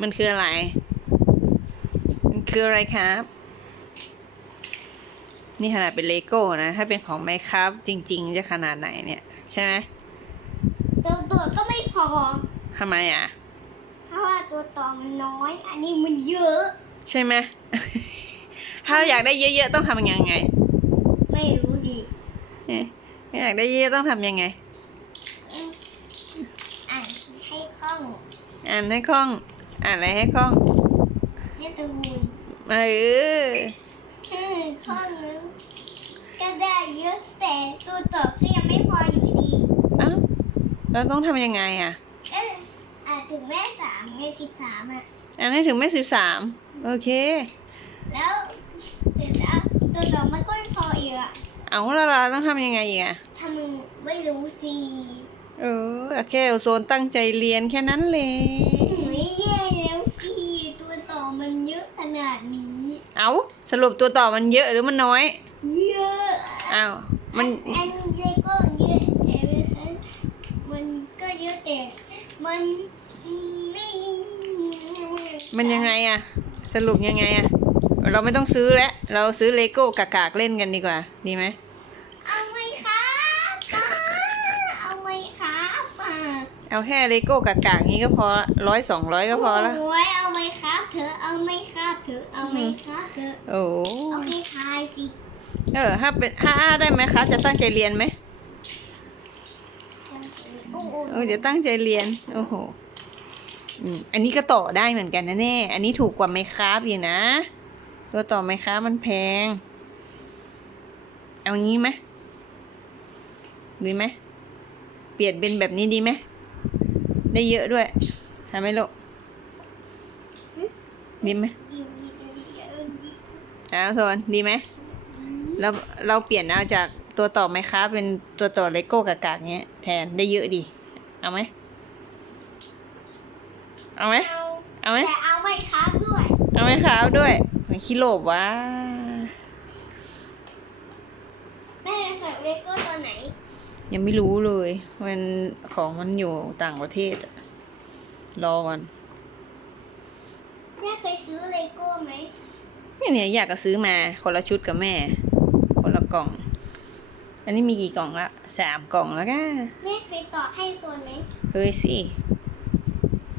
มันคืออะไร มันคืออะไรครับ นี่ขนาดเป็นเลโก้นะ ถ้าเป็นของไมครับ จริง ๆ จะขนาดไหนเนี่ย ใช่ไหมตัวตัวก็ไม่พอทำไมอะ เพราะว่าตัวต่อมันน้อย อันนี้มันเยอะ ใช่ไหม ถ้าอยากได้เยอะๆต้องทำยังไง ไม่รู้ดิเอ๊ะอยากได้เยอะๆต้องทำยังไงอืมอ่านให้คล่อง อ่านให้คล่อง อ่านอะไรให้คล่องให้สมูนเอออืมคล่องนึงก็ได้เยอะแต่ตัวต่อก็ยังไม่พออยู่ดีเอ้าเราต้องทำยังไงอะเอออ่านถึงแม่สามไงสิบสามอะอ่านให้ถึงแม่สิบสามโอเค แล้วเสร็จแล้วตัวต่อมันก็ไม่พออีกอะเอาแล้วเราต้องทำยังไงอีกอะทำไมไม่รู้สิเออแค่เอาโซนตั้งใจเรียนแค่นั้นเลย ไม่แย่แล้วสิตัวต่อมันเยอะข นาดนี้ เอาสรุปตัวต่อมันเยอะหรือมันน้อย เยอะอ้าวมันอันเลโก้เยอะแต่มันก็เยอะแต่มันไม่มันยังไงอะสรุปยังไงอะเราไม่ต้องซื้อแล้ว เราซื้อเลโก้กากๆเล่นกันดีกว่า ดีไหมเอาไหมครับป้าเอาไหมครับป้าเอาแค่เลโก้กากๆนี้ก็พอร้อยสองร้อยก็พอละโอ้ยเอาไหมครับ เธอเอาไหมครับเธอเอาไหมครับเธอโอ้เอาให้ทายสิเออถ้าเป็นถ้าอ้าได้ไหมคะ จะตั้งใจเรียนไหมโอ้โหเออจะตั้งใจเรียน โอ้โหอืมอันนี้ก็ต่อได้เหมือนกันนะแน่ อันนี้ถูกกว่าไมคราฟอยู่นะ ตัวต่อไมคราฟมันแพง เอางี้ไหมดีไหมเปลี่ยนเป็นแบบนี้ดีไหม ได้เยอะด้วยทำไหมลูก ดีไหมอ้าวโซนดีไหมเราเราเปลี่ยนเอาจากตัวต่อไมคราฟเป็นตัวต่อเลโก้กากๆเงี้ยแทนได้เยอะดี เอาไหมเอาไหมเอาเอาไหมแต่เอาไหมครับด้วย เอาไหมคะเอาด้วยมันขี้โลภวะแม่ใส่เลโก้ตัวไหน ยังไม่รู้เลยมันของมันอยู่ต่างประเทศอะรอก่อนแม่ เคยซื้อเลโก้ไหมเนี่ยเนี่ยอยากจะซื้อมาคนละชุดกับแม่ คนละกล่อง อันนี้มีกี่กล่องละสามกล่องแล้วก็แม่เคยต่อให้ตัวไหมเฮ้ยสิ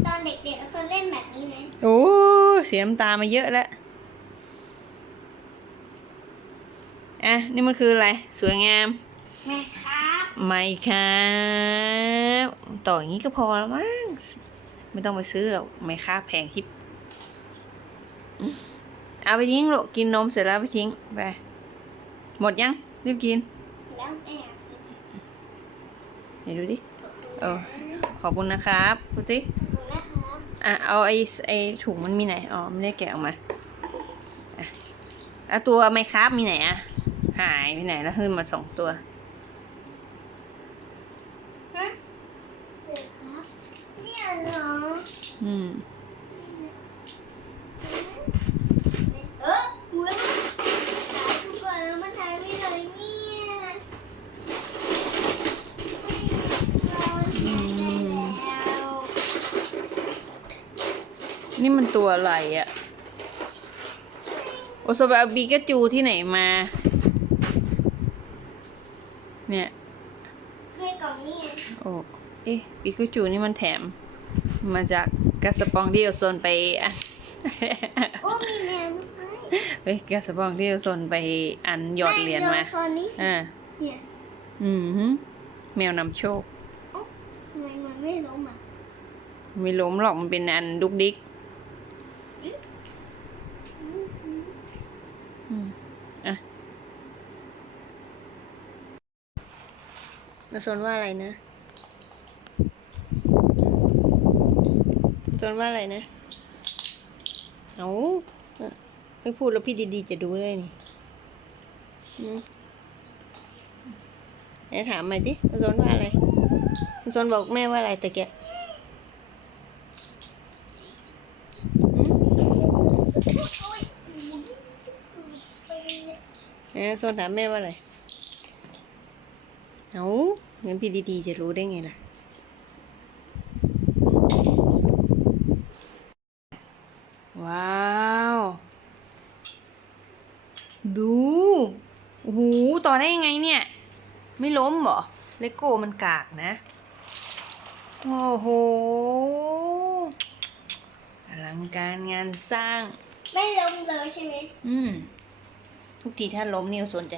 ตอนเด็กๆเคยเล่นแบบนี้ไหมโอ้เสียน้ำตามาเยอะแล้วอะนี่มันคืออะไร สวยงามแม่ครับไม่ครับต่ออย่างนี้ก็พอแล้วมั้งไม่ต้องไปซื้อหรอกไม่ค่าแพงทิปอืม เอาไปทิ้งลูกกินนมเสร็จแล้วไปทิ้งไปหมดยังรีบกินแล้วแม่ไหนดูดิเออขอบคุณนะครับดูสิดูนะครับอะเอาไอ้ไอ้ถุงมันมีไหนอ๋อไม่ได้แกะออกมาอะเอาตัวไมครับมีไหนอะหายไปไหนแล้วขึ้นมาสองตัวฮะเด็กครับเนี่ยเหรออืม นี่มันตัวอะไรอะ่ะ โอซาบะบิกาจูที่ไหนมา เนี่ยในกล่องนี่โอ้เอ๊ะปิกาจูนี่มันแถม มาจากกาสปองที่โอโซนไปอันโอ้มีแมวด้วยเฮ้ยกาสปองที่โอโซนไปอันหยอดเหรียญมาแโดนโซนนี้อ่าเนี่ยอืมฮึแมวนำโชคทำไมมันไม่ล้มอะไม่ล้มหรอกมันเป็นอันดุกดิก อืมอะมาโซนว่าอะไรนะโซนว่าอะไรนะ เอาเอ่อไม่พูดแล้วพี่ดีๆจะดูเลยนี่อืมไหนถามใหม่ดิมาโซนว่าอะไรมาโซนบอกแม่ว่าอะไรแต่แกะ เออโซนถามแม่ว่าอะไร เอางั้นพี่ดีๆจะรู้ได้ไงล่ะ ว้าว ดู โอ้โห ต่อได้ยังไงเนี่ย ไม่ล้มเหรอ เลโก้มันกากนะ โอ้โห อลังการงานสร้าง ไม่ล้มเลยใช่ไหม อืม ทุกทีถ้าล้มนี่สนใจ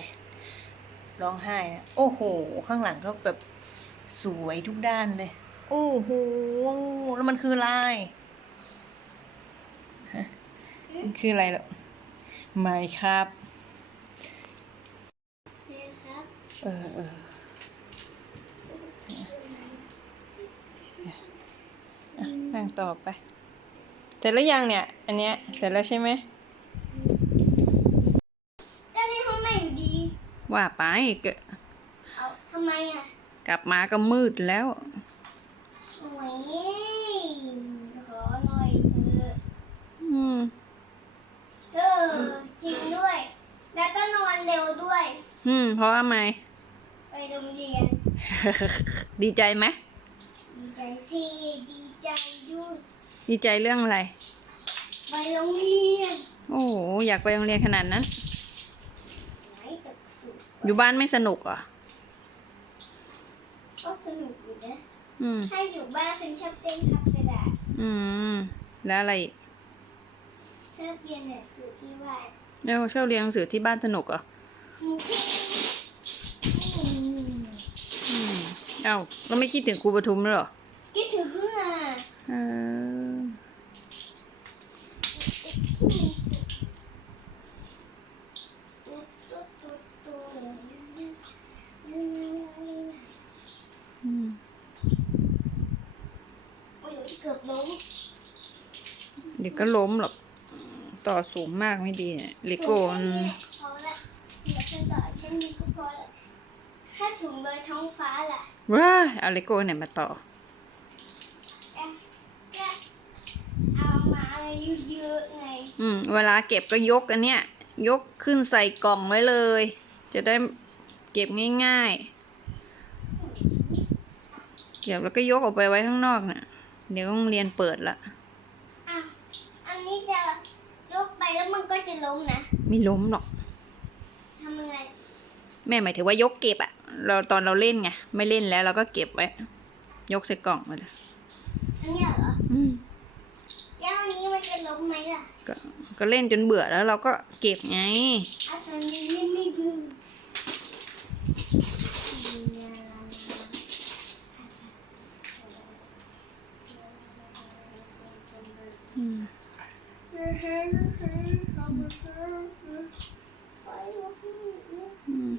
ร้องไห้นะโอ้โห ข้างหลังก็แบบสวยทุกด้านเลย โอ้โห แล้วมันคืออะไรฮะมันคืออะไรหรอไม่ครับเนี่ยครับเออเอออะนั่งต่อไป เสร็จแล้วยังเนี่ย อันเนี้ย เสร็จแล้วใช่ไหม ก็เล่นห้องใหม่อยู่ดี ว่าไปเกะเอาทำไมอะกลับมาก็มืดแล้วโอ้ยขอหน่อยเถอะอืมเออจริงด้วย แล้วก็นอนเร็วด้วย อืม เพราะว่าไมไปโรงเรียน ดีใจไหมดีใจสิดีใจด้วยดีใจเรื่องอะไร ไปโรงเรียน โอ้โหอยากไปโรงเรียนขนาดนั้นไหนตึกสุด อยู่บ้านไม่สนุกเหรอ ก็สนุกอยู่นะอืม ถ้าอยู่บ้านฉันชอบเต้นทับกระดาษอืม แล้วอะไรอีกชอบเรียนหนังสือที่บ้านแล้วชอบเรียนหนังสือที่บ้านสนุกเหรอ อืมอืม เอ้าแล้วไม่คิดถึงครูปทุมด้วยเหรอ คิดถึงอะเอออืม โอ้ย เกือบล้มเดี๋ยวก็ล้มหรอกต่อสูงมากไม่ดีเนี่ยเลโก้มันพอละเดี๋ยวฉันต่อฉันมีก็พอละแค่สูงเลยท้องฟ้าล่ะว้าเอาเลโก้ไหนมาต่อแอะแอะเอามาอะไรเยอะๆไงอืม เวลาเก็บก็ยกอันเนี้ย ยกขึ้นใส่กล่องไว้เลย จะได้เก็บง่ายๆ เก็บแล้วก็ยกออกไปไว้ข้างนอกน่ะ เดี๋ยวโรงเรียนเปิดละอะอันนี้จะยกไปแล้วมันก็จะล้มนะไม่ล้มหรอก ทำยังไง แม่หมายถึงว่ายกเก็บอะเราตอนเราเล่นไงไม่เล่นแล้วเราก็เก็บไว้ ยกใส่กล่องไว้เลยอันเนี้ยเหรออืมแล้วอันนี้มันจะล้มไหมล่ะก็ก็เล่นจนเบื่อแล้วเราก็เก็บไงอาตอนนี้ไม่ไม่ดูอื Hmm. Hmm.